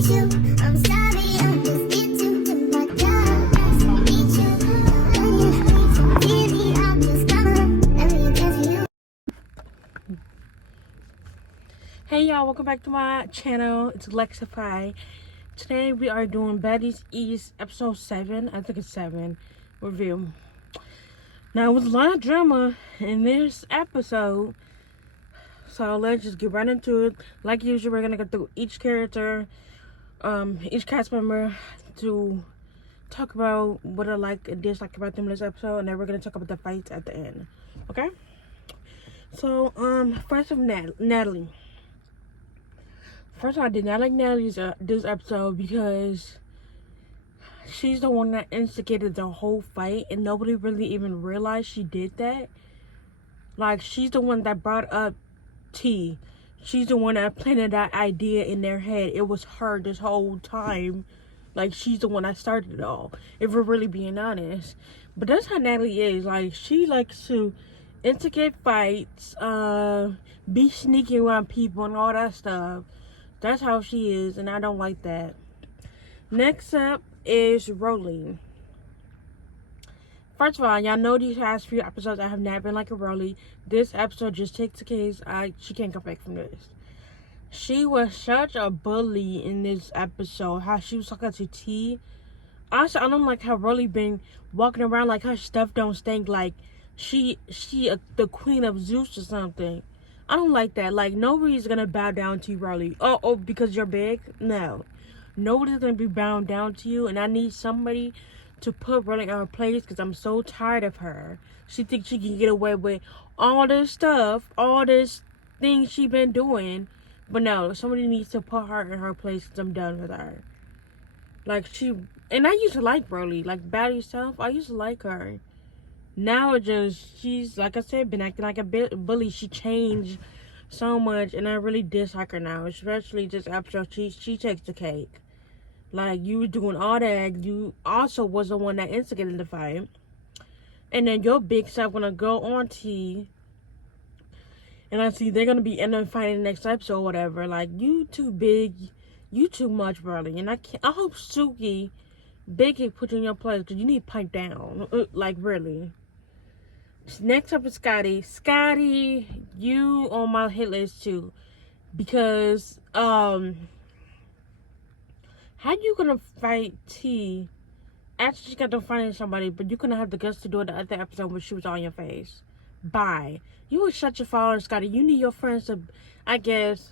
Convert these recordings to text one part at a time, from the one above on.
Hey y'all, welcome back to my channel. It's Alexify. Today we are doing Baddies East episode 7. I think it's 7 review. Now it was a lot of drama in this episode, so let's just get right into it. Like usual, we're gonna go through each character, each cast member to talk about what I like and dislike about them in this episode, and then we're gonna talk about the fights at the end. Okay? So first of Natalie. First of all, I did not like Natalie's this episode because she's the one that instigated the whole fight and nobody really even realized she did that. Like, she's the one that brought up T. She's the one that planted that idea in their head. It was her this whole time. Like, she's the one that started it all, if we're really being honest. But that's how Natalie is. Like, she likes to instigate fights, be sneaky around people and all that stuff. That's how she is, and I don't like that. Next up is Rolly. First of all, y'all know these past few episodes I have not been like a Rolly. This episode just takes the case. She can't come back from this. She was such a bully in this episode. How she was talking to T. Also, I don't like how Rolly been walking around like her stuff don't stink, like she the queen of Zeus or something. I don't like that. Like, nobody's gonna bow down to you, Rolly. Oh, because you're big? No. Nobody's gonna be bowing down to you, and I need somebody to put Rolly in her place because I'm so tired of her. She thinks she can get away with all this stuff, all this things she been doing. But no, somebody needs to put her in her place because I'm done with her. Like, and I used to like Rolly. Like, Baddies self, I used to like her. Now it just, she's, like I said, been acting like a bully. She changed so much, and I really dislike her now. Especially this episode, she takes the cake. Like, you were doing all that. You also was the one that instigated the fight. And then your big self gonna go on T. And I see they're gonna be ending up fighting the next episode or whatever. Like, you too big. You too much, brother. And I hope Suki, Biggie, put you in your place, because you need to pipe down. Like, really. Next up is Scotty. Scotty, you on my hit list too, because how you gonna fight T after she got done fighting somebody, but you couldn't have the guts to do it the other episode when she was on your face? Bye. You would shut your followers, Scotty. You need your friends to, I guess,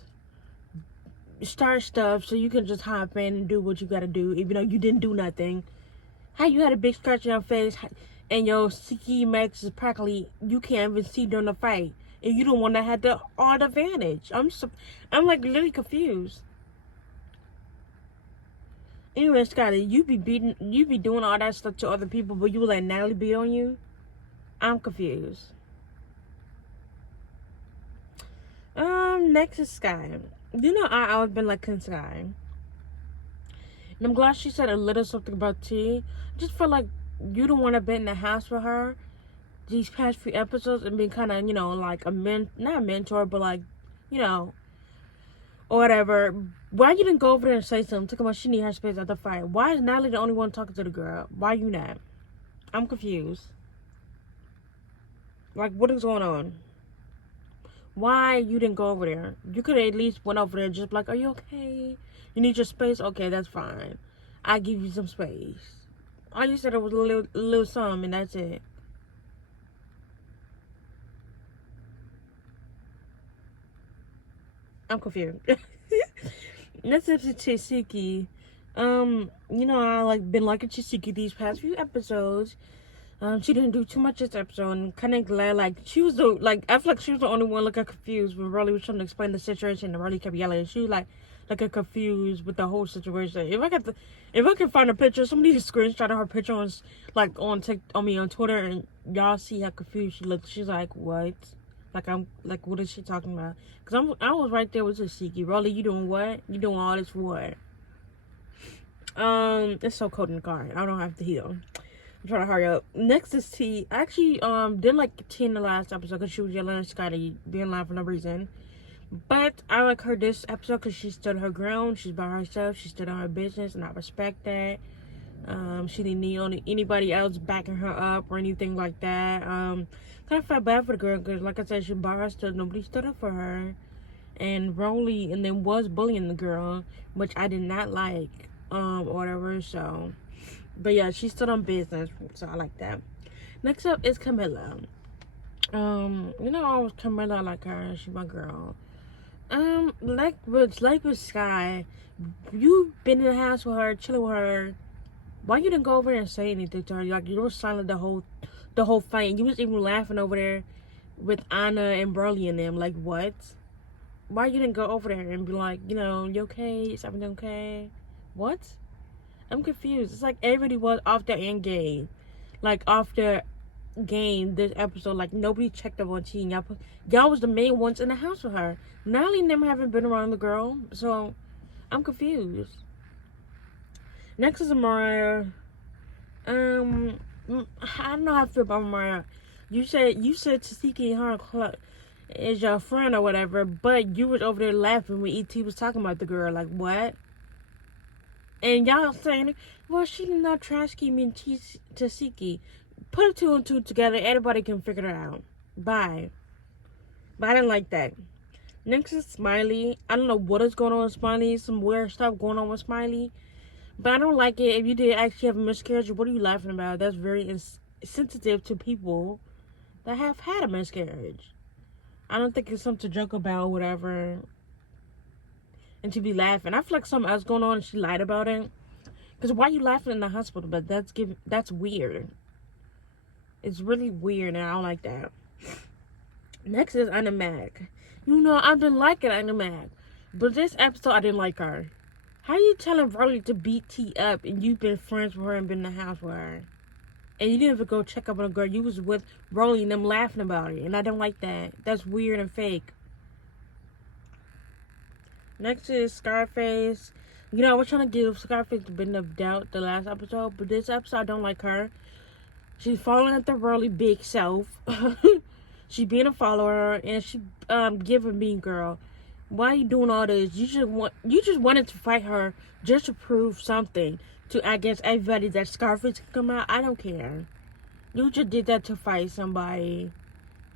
start stuff so you can just hop in and do what you gotta do, even though you didn't do nothing. How you had a big scratch on your face, and your ski max is practically, you can't even see during the fight, and you don't want to have the odd advantage. I'm like literally confused. Anyway, Scotty, you be doing all that stuff to other people, but you let Natalie beat on you. I'm confused. Next is Sky. You know, I always been like Sky, and I'm glad she said a little something about T. I just feel like you don't want to be in the house with her these past few episodes and been kind of, you know, like not a mentor, but like, you know, or whatever. Why you didn't go over there and say something? Talking about she need her space at the fight. Why is Natalie the only one talking to the girl? Why you not? I'm confused. Like, what is going on? Why you didn't go over there? You could have at least went over there just like, are you okay? You need your space? Okay, that's fine. I give you some space. All you said it was a little something, and that's it. I'm confused. Next up is Chisiki. You know, I like been liking Chisiki these past few episodes. She didn't do too much this episode, and kind of glad. Like, she was I feel like she was the only one looking confused when Rolly was trying to explain the situation, and Rolly kept yelling. She was like confused with the whole situation. If I can find a picture, somebody just screenshot her picture on on Twitter, and y'all see how confused she looks. She's like, what? Like, what is she talking about? Cause I was right there with Siki. Rolly, you doing what? You doing all this for what? It's so cold in the car. I don't have to heal. I'm trying to hurry up. Next is T. I actually didn't like T in the last episode because she was yelling at Scotty, being loud for no reason. But I like her this episode because she stood her ground. She's by herself. She stood on her business, and I respect that. She didn't need anybody else backing her up or anything like that. Kind of felt bad for the girl because, like I said, she by herself. Nobody stood up for her. And Rolly and then was bullying the girl, which I did not like, or whatever. So, but yeah, she stood on business, so I like that. Next up is Camilla. Always Camilla, I like her. She's my girl. Like with Sky, you been in the house with her, chilling with her. Why you didn't go over there and say anything to her? Like, you were silent the whole fight. You was even laughing over there with Anna and Burley and them. Like, what? Why you didn't go over there and be like, you okay? Is everything okay? What? I'm confused. It's like everybody was off their end game. Like, off their game this episode. Like, nobody checked up on T. Y'all was the main ones in the house with her. Natalie and them haven't been around the girl. So, I'm confused. Next is Mariah. I don't know how I feel about Mariah. You said Tasiki and her is your friend or whatever, but you was over there laughing when E.T. was talking about the girl. Like, what? And y'all saying, well, she did not trash me Tasiki. Put 2 and 2 together. Everybody can figure it out. Bye. But I didn't like that. Next is Smiley. I don't know what is going on with Smiley. Some weird stuff going on with Smiley. But I don't like it. If you did actually have a miscarriage, what are you laughing about? That's very insensitive to people that have had a miscarriage. I don't think it's something to joke about or whatever. And to be laughing. I feel like something else going on and she lied about it. Because why are you laughing in the hospital? But that's weird. It's really weird and I don't like that. Next is Anna Mac. I've been liking Anna Mac. But this episode, I didn't like her. How you telling Rolly to beat T up and you've been friends with her and been in the house with her? And you didn't even go check up on a girl. You was with Rolly and them laughing about it. And I don't like that. That's weird and fake. Next is Scarface. I was trying to give Scarface the benefit of doubt the last episode. But this episode, I don't like her. She's following at the Rolly big self. She being a follower. And she giving mean girl. Why are you doing all this? You just wanted to fight her just to prove something to, I guess, everybody that Scarface can come out. I don't care. You just did that to fight somebody,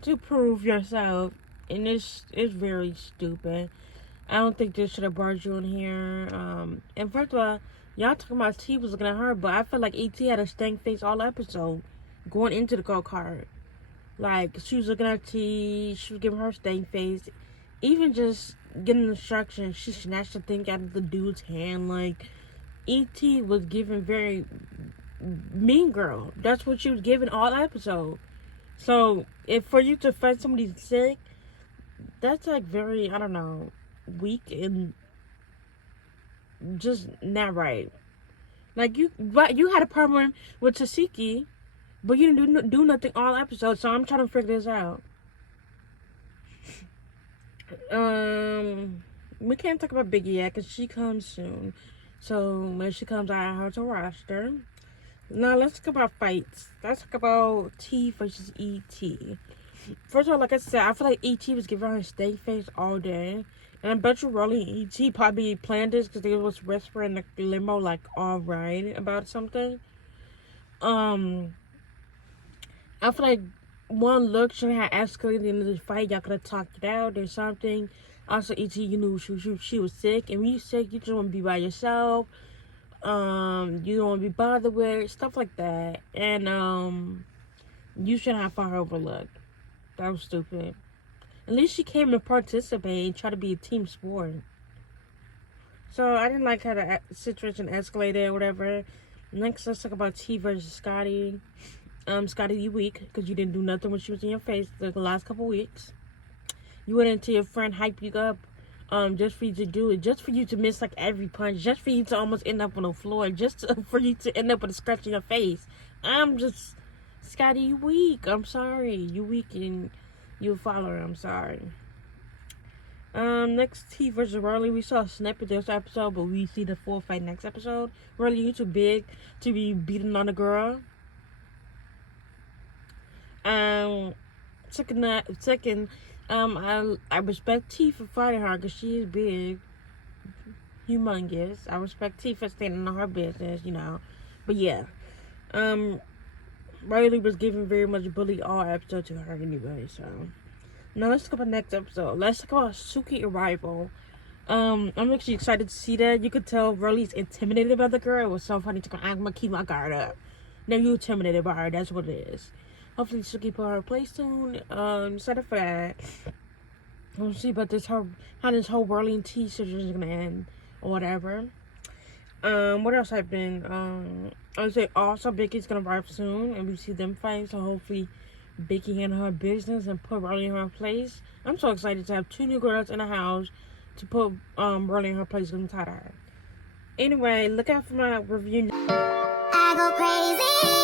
to prove yourself, and it's very stupid. I don't think this should have brought you in here. And first of all, y'all talking about T was looking at her, but I feel like E.T. had a stank face all episode going into the go-kart. Like, she was looking at T, she was giving her stank face. Even just getting instructions, she snatched the thing out of the dude's hand. Like, E.T. was giving very mean girl. That's what she was giving all episode. So, if for you to fight somebody sick, that's like very, I don't know, weak and just not right. Like, you had a problem with Tasiki, but you didn't do nothing all episode. So I'm trying to figure this out. We can't talk about Biggie yet because she comes soon. So when she comes, I have to roster. Now let's talk about fights. Let's talk about T versus E.T. First of all, like I said, I feel like E.T. was giving her a steak face all day. And I bet you Rolly and E.T. probably planned this because they was whispering in the limo like alright about something. I feel like one look should have escalated into the fight. Y'all could have talked it out or something. Also, E.T., you knew she was sick. And when you're sick, you just want to be by yourself. You don't want to be bothered with stuff like that. And you shouldn't have fought her overlooked. That was stupid. At least she came and participated and tried to be a team sport. So I didn't like how the situation escalated or whatever. Next, let's talk about T versus Scotty. Scotty, you weak because you didn't do nothing when she was in your face the last couple weeks. You went into your friend hype you up, just for you to do it, just for you to miss like every punch, just for you to almost end up on the floor, for you to end up with a scratch in your face. Scotty, you weak. I'm sorry, you weak and you a follower. I'm sorry. Next, T versus Rolly. We saw a snippet this episode, but we see the full fight next episode. Rolly, you too big to be beating on a girl. Second, I respect T for fighting her because she is big, humongous. I respect T for standing on her business, you know. But yeah, Riley was giving very much bully all episode to her anyway. So now let's talk about next episode. Let's talk about Suki arrival. I'm actually excited to see that. You could tell Riley's intimidated by the girl. It was so funny. I'm gonna keep my guard up. Now you intimidated by her. That's what it is. Hopefully Suki put her in place soon. Excited for that. We'll see about how this whole Riley and T situation is gonna end or whatever. What else happened? I would say also Becky's gonna arrive soon, and we see them fighting. So hopefully, Becky handle her business and put Riley in her place. I'm so excited to have 2 new girls in the house to put Riley in her place inside of her. Anyway, look out for my review. I go crazy.